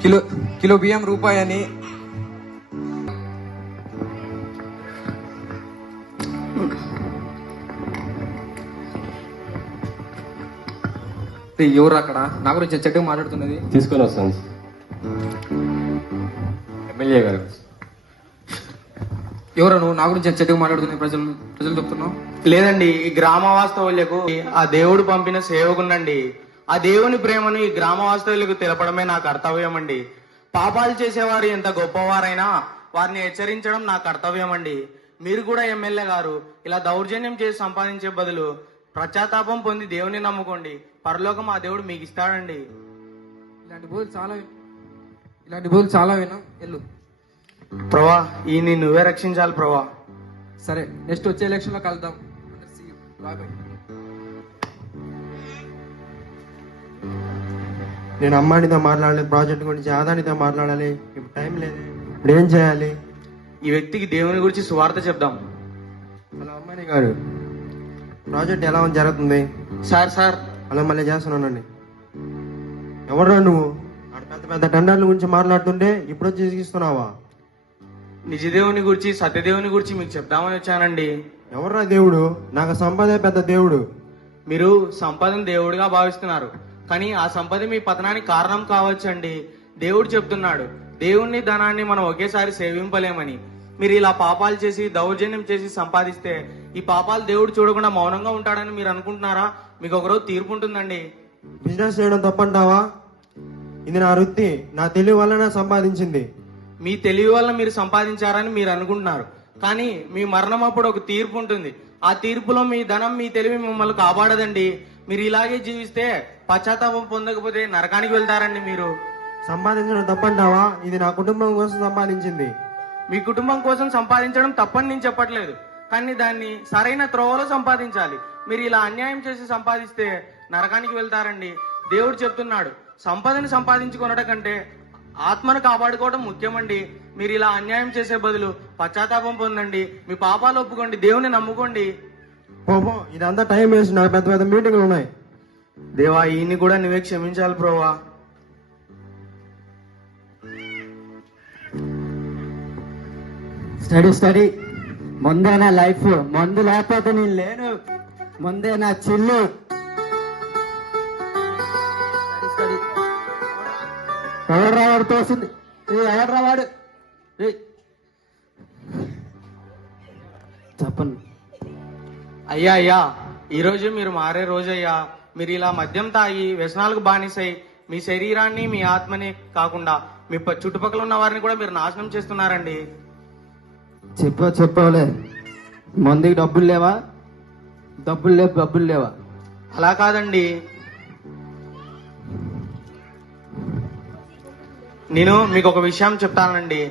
Kilo kilo బియ్యం రూపాయి అని. ఎవరు అక్కడ నా గురించి చెట్టుగా మాట్లాడుతున్నది? తీసుకొని వస్తాను ఎమ్మెల్యే గారు. ఎవరు నువ్వు నా గురించి చెట్టుగా మాట్లాడుతున్నాయి? ప్రజలు చెప్తున్నావు. లేదండి, ఈ గ్రామ వాస్తవులకు ఆ దేవుడు పంపిన సేవకునండి. ఆ దేవుని ప్రేమను ఈ గ్రామ వాస్తవులకు తెలపడమే నా కర్తవ్యం అండి. పాపాలు చేసేవారు ఎంత గొప్పవారైనా వారిని హెచ్చరించడం నా కర్తవ్యం అండి. మీరు కూడా ఎమ్మెల్యే గారు ఇలా దౌర్జన్యం చేసి సంపాదించే బదులు పశ్చాత్తాపం పొంది దేవుని నమ్ముకోండి. పరలోకం ఆ దేవుడు మీకు ఇస్తాడండి. ఇలాంటి బోధలు చాలా విన్నాం. వెళ్ళు ప్రభా, ఈ నువ్వే రక్షించాలి ప్రభా. సరే, నెక్స్ట్ వచ్చే ఎలక్షన్ లో కలుద్దాం. నేను అమ్మానితో మాట్లాడాలి, ప్రాజెక్ట్ గురించి ఆదానితో మాట్లాడాలి. ఇప్పుడు టైం లేదు. ఇప్పుడు ఏం చేయాలి? ఈ వ్యక్తికి దేవుని గురించి సువార్త చెప్దాం. హలో అమ్మాని గారు, ప్రాజెక్ట్ ఎలా జరుగుతుంది? సార్ అలా మళ్ళీ చేస్తున్నానండి. ఎవరు నువ్వు? పెద్ద పెద్ద టెండర్ల గురించి మాట్లాడుతుంటే ఇప్పుడు వచ్చి ఇస్తున్నావా? నిజదేవుని గురించి సత్యదేవుని గురించి మీకు చెప్దామని వచ్చానండి. ఎవర్రా దేవుడు? నాకు సంపదే పెద్ద దేవుడు. మీరు సంపదను దేవుడిగా భావిస్తున్నారు, కానీ ఆ సంపద మీ పతనానికి కారణం కావచ్చండి. దేవుడు చెప్తున్నాడు, దేవుణ్ణి ధనాన్ని మనం ఒకేసారి సేవింపలేమని. మీరు ఇలా పాపాలు చేసి దౌర్జన్యం చేసి సంపాదిస్తే ఈ పాపాలు దేవుడు చూడకుండా మౌనంగా ఉంటాడని మీరు అనుకుంటున్నారా? మీకు ఒకరోజు తీర్పు ఉంటుందండి. బిజినెస్ చేయడం తప్పంటావా? ఇది నా వృత్తి, నా తెలివి వల్లనే సంపాదించింది. మీ తెలివి వల్ల మీరు సంపాదించారని మీరు అనుకుంటున్నారు, కానీ మీ మరణం అప్పుడు ఒక తీర్పు ఉంటుంది. ఆ తీర్పులో మీ ధనం మీ తెలివి మిమ్మల్ని కాపాడదండి. మీరు ఇలాగే జీవిస్తే పశ్చాత్తాపం పొందకపోతే నరకానికి వెళ్తారండి. మీరు సంపాదించడం తప్పంటావా? ఇది నా కుటుంబం కోసం సంపాదించింది. మీ కుటుంబం కోసం సంపాదించడం తప్పని నేను చెప్పట్లేదు, కానీ దాన్ని సరైన త్రోవలో సంపాదించాలి. మీరు ఇలా అన్యాయం చేసి సంపాదిస్తే నరకానికి వెళ్తారండి. దేవుడు చెప్తున్నాడు, సంపదని సంపాదించుకోవడం కంటే ఆత్మను కాపాడుకోవడం ముఖ్యమండి. మీరు ఇలా అన్యాయం చేసే బదులు పశ్చాత్తాపం పొందండి, మీ పాపాలు ఒప్పుకోండి, దేవుని నమ్ముకోండి. పోపో, ఇదంతా టైం వేస్ట్. నాకు పెద్ద పెద్ద మీటింగ్లు ఉన్నాయి. దేవా, ఈయన్ని కూడా నువ్వే క్షమించాలి ప్రోవా. స్టడీ ముందే నా లైఫ్, మందు లేకపోతే నేను లేను. ముందే నా చిల్లు. ఎవరు రావాడు తోసింది? ఎవరు రావాడు? చెప్పండి. అయ్యా, ఈ రోజు మీరు మారే రోజయ్యా. మీరు ఇలా మద్యం తాగి వ్యసనాలకు బానిసై మీ శరీరాన్ని మీ ఆత్మని కాకుండా మీ చుట్టుపక్కల ఉన్న వారిని కూడా మీరు నాశనం చేస్తున్నారండి. చెప్పవలే, మందుకి డబ్బులు లేవా? డబ్బులు లేవా? అలా కాదండి, నేను మీకు ఒక విషయం చెప్తానండి.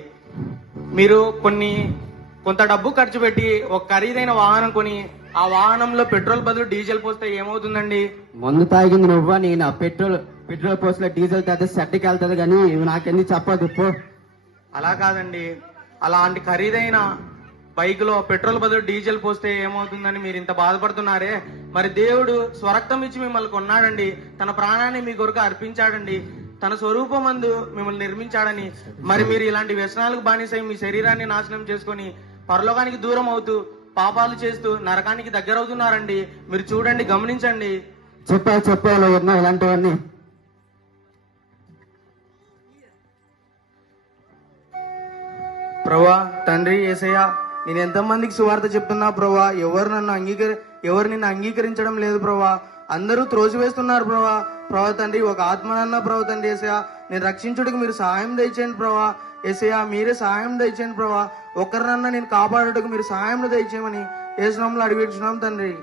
మీరు కొంత డబ్బు ఖర్చు పెట్టి ఒక ఖరీదైన వాహనం కొని ఆ వాహనంలో పెట్రోల్ బదులు డీజిల్ పోస్తే ఏమవుతుందండి? మందు తాగింది నువ్వా? నేను పెట్రోల్ పోస్తే డీజిల్ తాగితే సెట్కి వెళ్తుంది, కానీ నాకెందుకు చెప్పదు పో. అలా కాదండి, అలాంటి ఖరీదైన బైక్ లో పెట్రోల్ బదులు డీజిల్ పోస్తే ఏమవుతుందని మీరు ఇంత బాధపడుతున్నారే. మరి దేవుడు స్వరక్తం ఇచ్చి మిమ్మల్ని కొన్నాడండి, తన ప్రాణాన్ని మీ కొరకు అర్పించాడండి, తన స్వరూపమందు మిమ్మల్ని నిర్మించాడని. మరి మీరు ఇలాంటి వ్యసనాలకు బానిసై మీ శరీరాన్ని నాశనం చేసుకుని పరలోకానికి దూరం అవుతూ పాపాలు చేస్తూ నరకానికి దగ్గరవుతున్నారండి. మీరు చూడండి, గమనించండి. చెప్పాలి ఇలాంటివన్నీ. ప్రభా, తండ్రి యేసయ్య, నేను ఎంతమందికి సువార్త చెప్తున్నా ప్రభా, ఎవరు నిన్ను అంగీకరించడం లేదు ప్రభా. అందరూ త్రోసివేస్తున్నారు ప్రభా. ప్రభా తండ్రి, ఒక ఆత్మనన్నా ప్రభా తండ్రి యేసయ్య, నేను రక్షించుటకు మీరు సహాయం దయచేయండి ప్రభా. యేసయ్య, మీరే సహాయం దయచేయండి ప్రభా. ఒకరినన్నా నేను కాపాడుటకు మీరు సహాయం దయచేయమని యేసు నామములో అడిగిస్తున్నాం తండ్రి.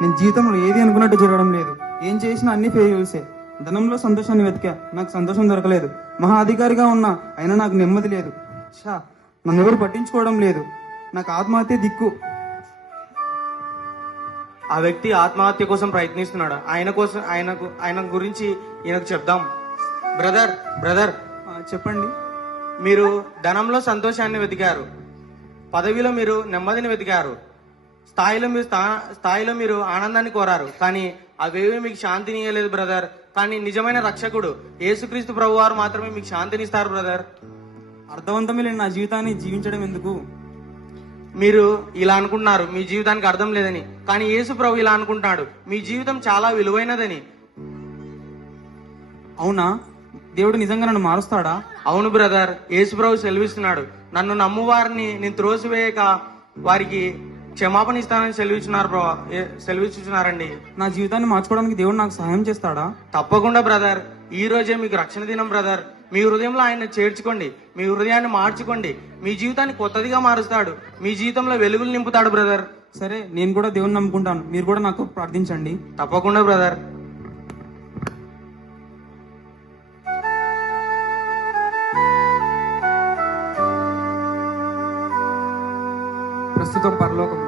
నేను జీవితంలో ఏది అనుకున్నట్టు జరగడం లేదు. ఏం చేసినా అన్ని ఫెయిల్యూర్సే. ధనంలో సంతోషాన్ని వెతికా, నాకు సంతోషం దొరకలేదు. మహా అధికారిగా ఉన్నా, అయినా నాకు నెమ్మది లేదు. నన్ను ఎవరు పట్టించుకోవడం లేదు. నాకు ఆత్మహత్య దిక్కు. ఆ వ్యక్తి ఆత్మహత్య కోసం ప్రయత్నిస్తున్నాడు. ఆయన గురించి ఈయనకు చెప్దాం. బ్రదర్ చెప్పండి. మీరు ధనంలో సంతోషాన్ని వెతికారు, పదవిలో మీరు నెమ్మదిని వెతికారు, స్థాయిలో మీరు ఆనందాన్ని కోరారు, కానీ అవేవి మీకు శాంతిని ఇవ్వలేదు బ్రదర్. కానీ నిజమైన రక్షకుడు యేసుక్రీస్తు ప్రభువారు మాత్రమే మీకు శాంతినిస్తారు బ్రదర్. అర్థవంతమైన నా జీవితాన్ని జీవించడం ఎందుకు? మీరు ఇలా అనుకుంటున్నారు మీ జీవితానికి అర్థం లేదని, కానీ యేసు ప్రభు ఇలా అనుకుంటున్నాడు మీ జీవితం చాలా విలువైనదని. అవునా? దేవుడు నిజంగా నన్ను మారుస్తాడా? అవును బ్రదర్, యేసు ప్రభు సెలవిస్తున్నాడు, నన్ను నమ్మువారిని నేను త్రోసివేయక వారికి క్షమాపణ ఇస్తానని సెలవిస్తున్నారండి. నా జీవితాన్ని మార్చుకోవడానికి దేవుడు నాకు సహాయం చేస్తాడా? తప్పకుండా బ్రదర్, ఈ రోజే మీకు రక్షణ దినం బ్రదర్. మీ హృదయంలో ఆయన చేర్చుకోండి, మీ హృదయాన్ని మార్చుకోండి, మీ జీవితాన్ని కొత్తదిగా మారుస్తాడు, మీ జీవితంలో వెలుగులు నింపుతాడు బ్రదర్. సరే, నేను కూడా దేవుని నమ్ముకుంటాను, మీరు కూడా నాకు ప్రార్థించండి. తప్పకుండా బ్రదర్. ప్రస్తుతం పరలోకంలో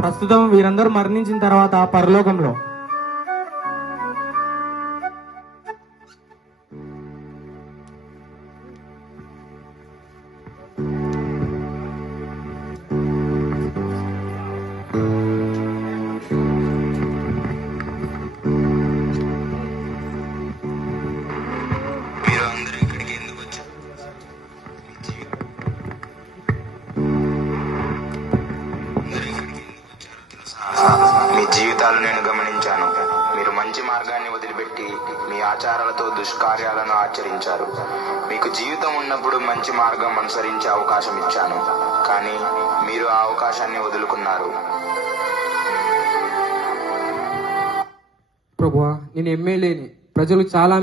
ప్రస్తుతం వీరందరూ మరణించిన తర్వాత పరలోకంలో మీ జీవితాలు నేను గమనించాను. మీరు మంచి మార్గాన్ని వదిలిపెట్టి మీ ఆచారాలతో దుష్కార్యాలను ఆచరించారు. మీకు జీవితం ఉన్నప్పుడు మంచి మార్గం అనుసరించే అవకాశం ఇచ్చాను, కానీ మీరు ఆ అవకాశాన్ని వదులుకున్నారు. ప్రభువా, నేను ఎమ్మెల్యేని, ప్రజలు చాలా